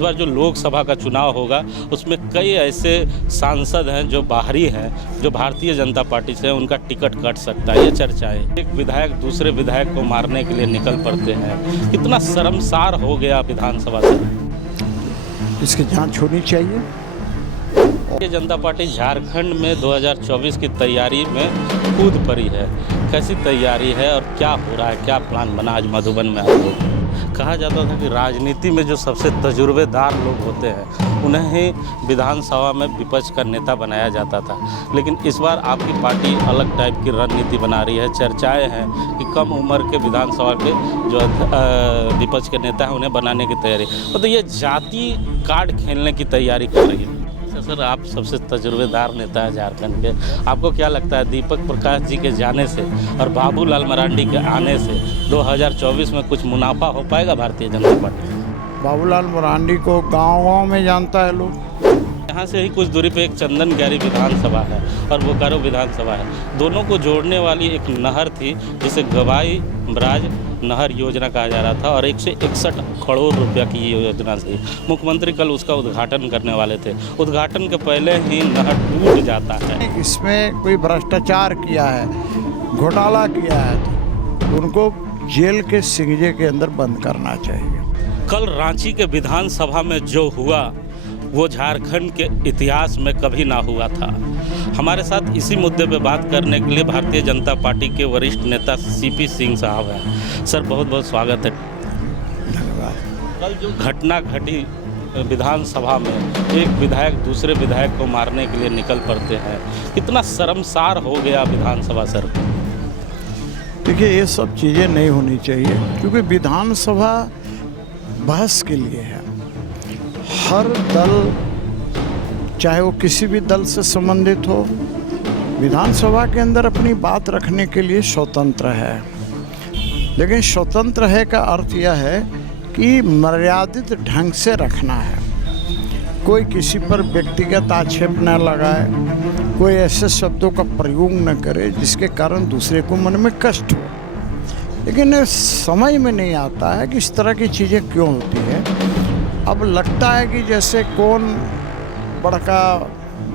बार जो लोकसभा का चुनाव होगा उसमें कई ऐसे सांसद हैं जो बाहरी हैं, जो भारतीय जनता पार्टी से हैं, उनका टिकट कट सकता है। ये चर्चाएं, एक विधायक दूसरे विधायक को मारने के लिए निकल पड़ते हैं। कितना शर्मसार हो गया विधानसभा से। इसकी जांच होनी चाहिए। भारतीय जनता पार्टी झारखंड में 2024 की तैयारी में कूद पड़ी है। कैसी तैयारी है और क्या हो रहा है, क्या प्लान बना आज मधुबन में आप लोग? कहा जाता था कि राजनीति में जो सबसे तजुर्बेदार लोग होते हैं उन्हें ही विधानसभा में विपक्ष का नेता बनाया जाता था, लेकिन इस बार आपकी पार्टी अलग टाइप की रणनीति बना रही है। चर्चाएं हैं कि कम उम्र के विधानसभा के जो विपक्ष के नेता हैं उन्हें बनाने की तैयारी, तो ये जाति कार्ड खेलने की तैयारी कर रही है। सर, आप सबसे तजुर्बेदार नेता है झारखंड के, आपको क्या लगता है दीपक प्रकाश जी के जाने से और बाबूलाल मरांडी के आने से 2024 में कुछ मुनाफा हो पाएगा भारतीय जनता पार्टी? बाबूलाल मरांडी को गांव-गांव में जानता है लोग। यहाँ से ही कुछ दूरी पे एक चंदन गैरी विधानसभा है और बोकारो विधानसभा है। दोनों को जोड़ने वाली एक नहर थी जिसे गवाई ब्राज नहर योजना कहा जा रहा था और 161 करोड़ रुपया की ये योजना थी। मुख्यमंत्री कल उसका उद्घाटन करने वाले थे। उद्घाटन के पहले ही नहर टूट जाता है। इसमें कोई भ्रष्टाचार किया है, घोटाला किया है तो उनको जेल के सिंगजे के अंदर बंद करना चाहिए। कल रांची के विधानसभा में जो हुआ वो झारखंड के इतिहास में कभी ना हुआ था। हमारे साथ इसी मुद्दे पे बात करने के लिए भारतीय जनता पार्टी के वरिष्ठ नेता सीपी सिंह साहब हैं। सर, बहुत बहुत स्वागत है। धन्यवाद। कल जो घटना घटी विधानसभा में, एक विधायक दूसरे विधायक को मारने के लिए निकल पड़ते हैं, कितना शर्मसार हो गया विधानसभा सर? देखिए, ये सब चीज़ें नहीं होनी चाहिए क्योंकि विधानसभा बहस के लिए है। हर दल, चाहे वो किसी भी दल से संबंधित हो, विधानसभा के अंदर अपनी बात रखने के लिए स्वतंत्र है। लेकिन स्वतंत्र है का अर्थ यह है कि मर्यादित ढंग से रखना है। कोई किसी पर व्यक्तिगत आक्षेप न लगाए, कोई ऐसे शब्दों का प्रयोग न करे जिसके कारण दूसरे को मन में कष्ट हो। लेकिन समझ में नहीं आता है कि इस तरह की चीज़ें क्यों होती है। अब लगता है कि जैसे कौन बड़का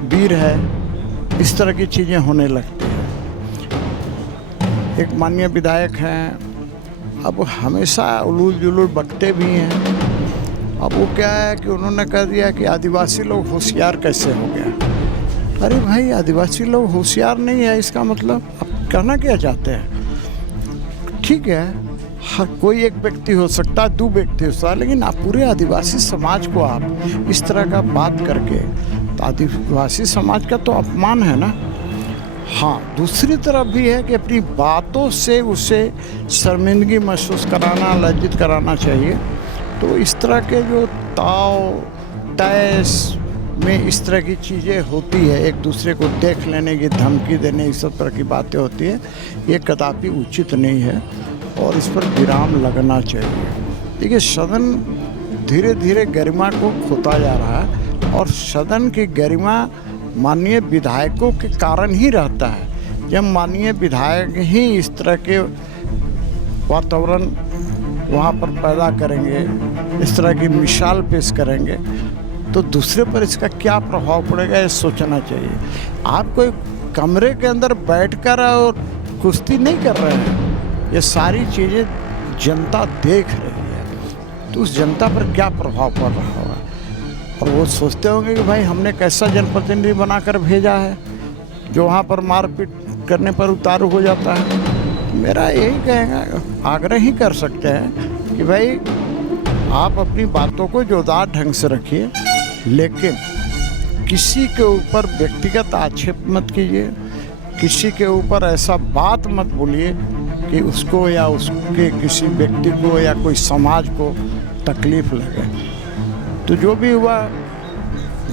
वीर है, इस तरह की चीज़ें होने लगती हैं। एक माननीय विधायक हैं, अब हमेशा उलूल जुलूल बकते भी हैं। अब वो क्या है कि उन्होंने कह दिया कि आदिवासी लोग होशियार कैसे हो गया। अरे भाई, आदिवासी लोग होशियार नहीं है, इसका मतलब आप कहना क्या चाहते हैं? ठीक है, हर कोई एक व्यक्ति हो सकता है, दो व्यक्ति हो सकता है, लेकिन आप पूरे आदिवासी समाज को आप इस तरह का बात करके, तो आदिवासी समाज का तो अपमान है ना। हाँ, दूसरी तरफ भी है कि अपनी बातों से उसे शर्मिंदगी महसूस कराना, लज्जित कराना चाहिए। तो इस तरह के जो ताव तैस में इस तरह की चीज़ें होती है, एक दूसरे को देख लेने की धमकी देने, इस सब तरह की बातें होती है, ये कदापि उचित नहीं है और इस पर विराम लगना चाहिए। देखिए, सदन धीरे धीरे गरिमा को खोता जा रहा है और सदन की गरिमा माननीय विधायकों के कारण ही रहता है। जब माननीय विधायक ही इस तरह के वातावरण वहाँ पर पैदा करेंगे, इस तरह की मिसाल पेश करेंगे, तो दूसरे पर इसका क्या प्रभाव पड़ेगा ये सोचना चाहिए। आप कोई कमरे के अंदर बैठकर और कुश्ती नहीं कर रहे हैं, ये सारी चीज़ें जनता देख रही है, तो उस जनता पर क्या प्रभाव पड़ रहा होगा। और वो सोचते होंगे कि भाई हमने कैसा जनप्रतिनिधि बनाकर भेजा है जो वहाँ पर मारपीट करने पर उतारू हो जाता है। मेरा यही कहेगा, आग्रह ही कर सकते हैं कि भाई आप अपनी बातों को जोरदार ढंग से रखिए, लेकिन किसी के ऊपर व्यक्तिगत आक्षेप मत कीजिए, किसी के ऊपर ऐसा बात मत बोलिए कि उसको या उसके किसी व्यक्ति को या कोई समाज को तकलीफ लगे। तो जो भी हुआ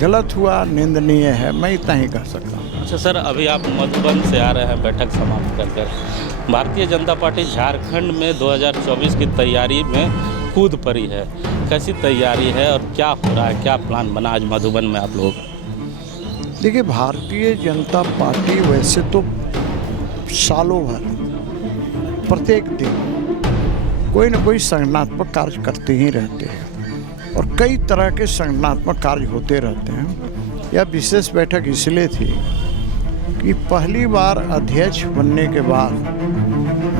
गलत हुआ, निंदनीय है, मैं इतना ही कह सकता हूँ। अच्छा सर, अभी आप मधुबन से आ रहे हैं बैठक समाप्त कर। भारतीय जनता पार्टी झारखंड में 2024 की तैयारी में कूद पड़ी है। कैसी तैयारी है और क्या हो रहा है, क्या प्लान बना आज मधुबन में आप लोग? देखिए, भारतीय जनता पार्टी वैसे तो सालों भर प्रत्येक दिन कोई न कोई संगठनात्मक कार्य करते ही रहते हैं। और कई तरह के संगठनात्मक कार्य होते रहते हैं। यह विशेष बैठक इसलिए थी कि पहली बार अध्यक्ष बनने के बाद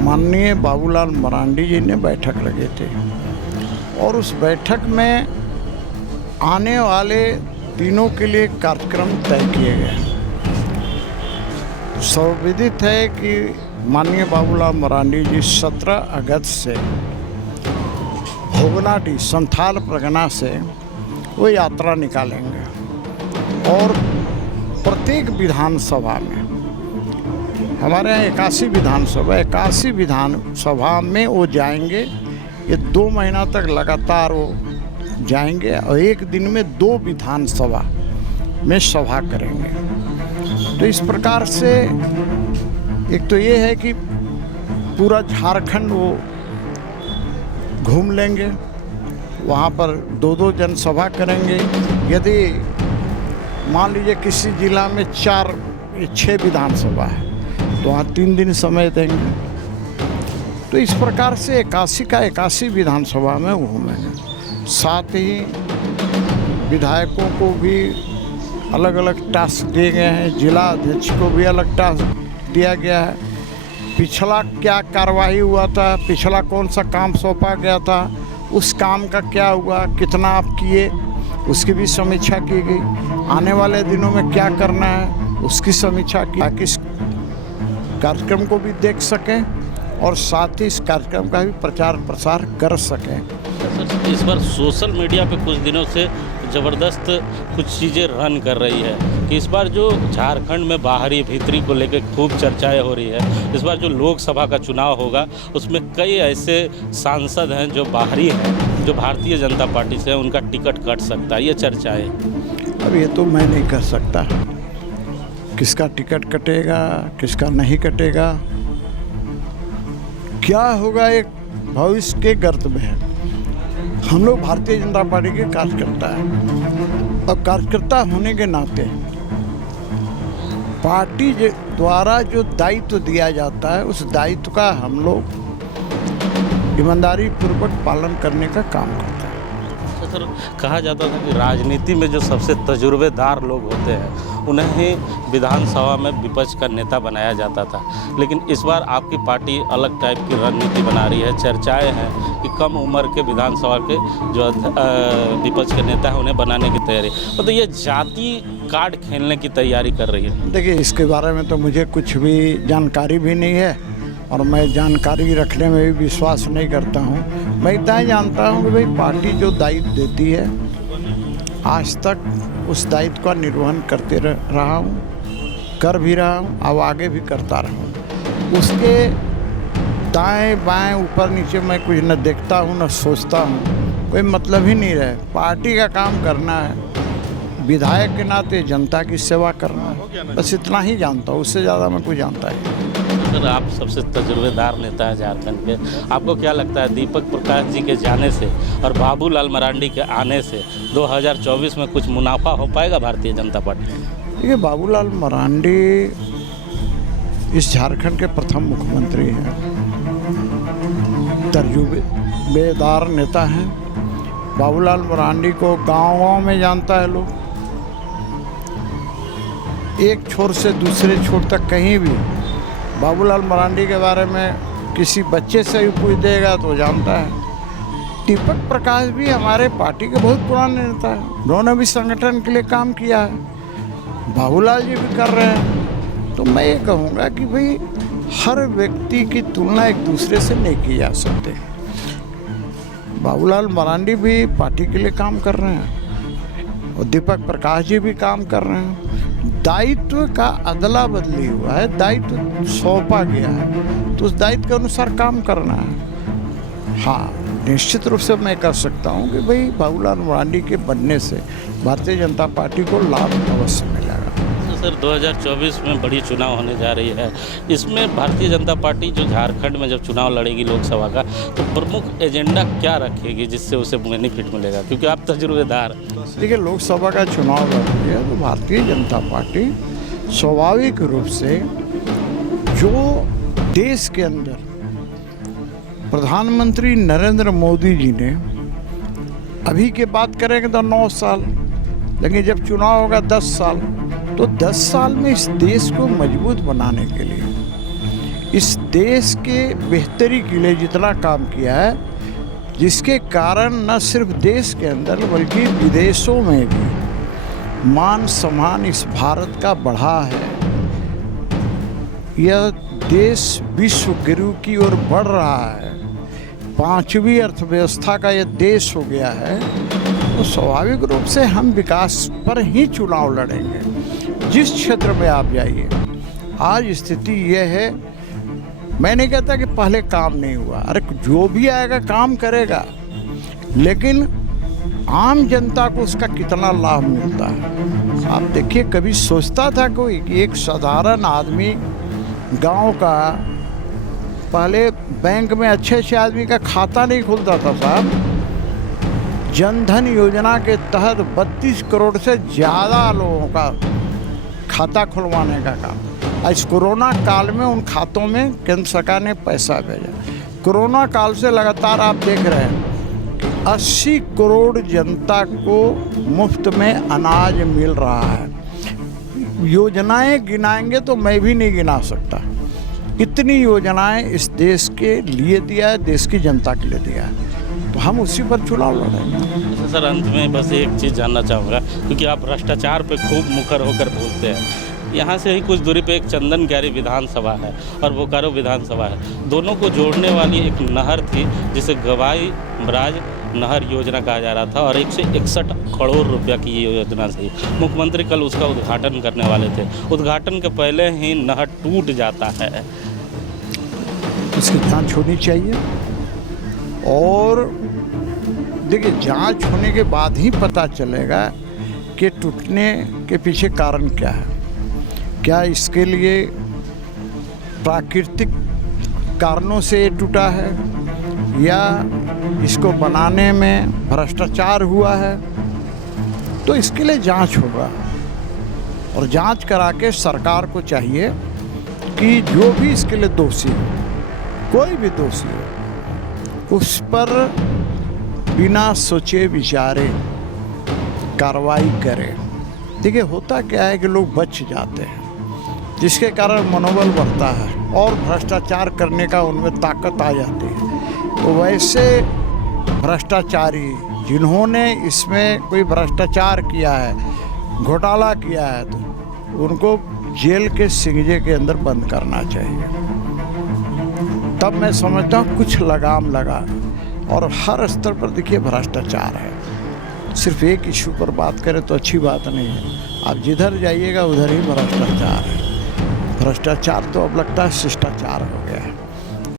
माननीय बाबूलाल मरांडी जी ने बैठक लगे थे और उस बैठक में आने वाले दिनों के लिए कार्यक्रम तय किए गए। सर्वविदित है कि माननीय बाबूलाल मरांडी जी 17 अगस्त से भोगनाटी संथाल परगना से वो यात्रा निकालेंगे और प्रत्येक विधानसभा में, हमारे यहाँ 81 विधानसभा में वो जाएंगे। ये 2 महीना तक लगातार वो जाएंगे और एक दिन में 2 विधानसभा में सभा करेंगे। तो इस प्रकार से एक तो ये है कि पूरा झारखंड वो घूम लेंगे, वहाँ पर 2-2 जनसभा करेंगे। यदि मान लीजिए किसी जिला में 4-6 विधानसभा है तो वहाँ 3 दिन समय देंगे। तो इस प्रकार से 81 विधानसभा में घूमेंगे। साथ ही विधायकों को भी अलग अलग टास्क दिए गए हैं, जिला अध्यक्ष को भी अलग टास्क दिया गया है। पिछला क्या कार्रवाई हुआ था, पिछला कौन सा काम सौंपा गया था, उस काम का क्या हुआ, कितना आप किए, उसकी भी समीक्षा की गई। आने वाले दिनों में क्या करना है उसकी समीक्षा की, ताकि इस कार्यक्रम को भी देख सकें और साथ ही इस कार्यक्रम का भी प्रचार प्रसार कर सकें। इस बार सोशल मीडिया पे कुछ दिनों से ज़बरदस्त कुछ चीज़ें रन कर रही है कि इस बार जो झारखंड में बाहरी भीतरी को लेकर खूब चर्चाएं हो रही है। इस बार जो लोकसभा का चुनाव होगा उसमें कई ऐसे सांसद हैं जो बाहरी हैं, जो भारतीय जनता पार्टी से हैं, उनका टिकट कट सकता है, ये चर्चाएं। अब ये तो मैं नहीं कर सकता किसका टिकट कटेगा किसका नहीं कटेगा, क्या होगा एक भविष्य के गर्त में है। हम लोग भारतीय जनता पार्टी के कार्यकर्ता हैं और कार्यकर्ता होने के नाते पार्टी द्वारा जो दायित्व दिया जाता है उस दायित्व का हम लोग ईमानदारी पूर्वक पालन करने का काम करते हैं। सर, कहा जाता था कि राजनीति में जो सबसे तजुर्बेदार लोग होते हैं उन्हें ही विधानसभा में विपक्ष का नेता बनाया जाता था, लेकिन इस बार आपकी पार्टी अलग टाइप की रणनीति बना रही है। चर्चाएं हैं कि कम उम्र के विधानसभा के जो विपक्ष के नेता हैं उन्हें बनाने की तैयारी, तो ये जाति कार्ड खेलने की तैयारी कर रही है। देखिए, इसके बारे में तो मुझे कुछ भी जानकारी भी नहीं है और मैं जानकारी रखने में भी विश्वास नहीं करता हूँ। मैं इतना ही जानता हूँ कि भाई पार्टी जो दायित्व देती है आज तक उस दायित्व का निर्वहन करते रहा हूँ, कर भी रहा हूँ, अब आगे भी करता रहूँ। उसके दाएं बाएं ऊपर नीचे मैं कुछ न देखता हूँ न सोचता हूँ, कोई मतलब ही नहीं रहे। पार्टी का काम करना है, विधायक के नाते जनता की सेवा करना है, बस इतना ही जानता हूँ, उससे ज़्यादा मैं कुछ जानता ही। सर, आप सबसे तजुर्बेदार नेता हैं झारखंड के, आपको क्या लगता है दीपक प्रकाश जी के जाने से और बाबूलाल मरांडी के आने से 2024 में कुछ मुनाफा हो पाएगा भारतीय जनता पार्टी? देखिए, बाबूलाल मरांडी इस झारखंड के प्रथम मुख्यमंत्री हैं, तजुर्बेदार नेता हैं। बाबूलाल मरांडी को गांव-गांव में जानता है लोग, एक छोर से दूसरे छोर तक कहीं भी बाबूलाल मरांडी के बारे में किसी बच्चे से भी पूछ देगा तो जानता है। दीपक प्रकाश भी हमारे पार्टी के बहुत पुराने नेता हैं, उन्होंने भी संगठन के लिए काम किया है, बाबूलाल जी भी कर रहे हैं। तो मैं ये कहूँगा कि भाई हर व्यक्ति की तुलना एक दूसरे से नहीं की जा सकती। बाबूलाल मरांडी भी पार्टी के लिए काम कर रहे हैं और दीपक प्रकाश जी भी काम कर रहे हैं। दायित्व का अदला बदली हुआ है, दायित्व सौंपा गया है तो उस दायित्व के अनुसार काम करना है। हाँ, निश्चित रूप से मैं कह सकता हूँ कि भाई बाबूलाल मरांडी के बनने से भारतीय जनता पार्टी को लाभ अवश्य मिलेगा। तो सर, 2024 में बड़ी चुनाव होने जा रही है, इसमें भारतीय जनता पार्टी जो झारखंड में जब चुनाव लड़ेगी लोकसभा का, तो प्रमुख एजेंडा क्या रखेगी जिससे उसे बेनिफिट मिलेगा, क्योंकि आप तजुर्बेदार? देखिए, लोकसभा का चुनाव लड़ रही है तो भारतीय जनता पार्टी स्वाभाविक रूप से जो देश के अंदर प्रधानमंत्री नरेंद्र मोदी जी ने अभी की बात करेंगे तो 9 साल, लेकिन जब चुनाव होगा 10 साल, तो 10 साल में इस देश को मजबूत बनाने के लिए, इस देश के बेहतरी के लिए जितना काम किया है, जिसके कारण न सिर्फ देश के अंदर बल्कि विदेशों में भी मान सम्मान इस भारत का बढ़ा है। यह देश विश्व गुरु की ओर बढ़ रहा है, 5वीं अर्थव्यवस्था का यह देश हो गया है। तो स्वाभाविक रूप से हम विकास पर ही चुनाव लड़ेंगे। जिस क्षेत्र में आप जाइए, आज स्थिति यह है, मैं नहीं कहता कि पहले काम नहीं हुआ, अरे जो भी आएगा काम करेगा, लेकिन आम जनता को उसका कितना लाभ मिलता है। आप देखिए, कभी सोचता था कोई कि एक साधारण आदमी गांव का, पहले बैंक में अच्छे अच्छे आदमी का खाता नहीं खुलता था साहब। जनधन योजना के तहत 32 करोड़ से ज़्यादा लोगों का खाता खुलवाने का काम। इस कोरोना काल में उन खातों में केंद्र सरकार ने पैसा भेजा। कोरोना काल से लगातार आप देख रहे हैं कि 80 करोड़ जनता को मुफ्त में अनाज मिल रहा है। योजनाएं गिनाएंगे तो मैं भी नहीं गिना सकता, इतनी योजनाएं इस देश के लिए दिया है, देश की जनता के लिए दिया है। तो हम उसी पर चुनाव लड़ेंगे। सर, अंत में बस एक चीज़ जानना चाहूँगा, क्योंकि आप भ्रष्टाचार पे खूब मुखर होकर बोलते हैं। यहाँ से ही कुछ दूरी पे एक चंदन क्यारी विधानसभा है और बोकारो विधानसभा है। दोनों को जोड़ने वाली एक नहर थी जिसे गवाई ब्राज नहर योजना कहा जा रहा था, और 161 करोड़ रुपया की ये योजना थी। मुख्यमंत्री कल उसका उद्घाटन करने वाले थे। उद्घाटन के पहले ही नहर टूट जाता है। इसकी जांच होनी चाहिए, और देखिए, जांच होने के बाद ही पता चलेगा कि टूटने के पीछे कारण क्या है। क्या इसके लिए प्राकृतिक कारणों से टूटा है, या इसको बनाने में भ्रष्टाचार हुआ है? तो इसके लिए जांच होगा, और जांच करा के सरकार को चाहिए कि जो भी इसके लिए दोषी हो, कोई भी दोषी हो, उस पर बिना सोचे विचारे कार्रवाई करे। देखिए, होता क्या है कि लोग बच जाते हैं, जिसके कारण मनोबल बढ़ता है और भ्रष्टाचार करने का उनमें ताकत आ जाती है। तो वैसे भ्रष्टाचारी जिन्होंने इसमें कोई भ्रष्टाचार किया है, घोटाला किया है, तो उनको जेल के सिंगजे के अंदर बंद करना चाहिए। तब मैं समझता हूँ कुछ लगाम लगा। और हर स्तर पर देखिए भ्रष्टाचार है। सिर्फ एक इशू पर बात करें तो अच्छी बात नहीं है। आप जिधर जाइएगा उधर ही भ्रष्टाचार है। भ्रष्टाचार तो अब लगता है शिष्टाचार हो गया।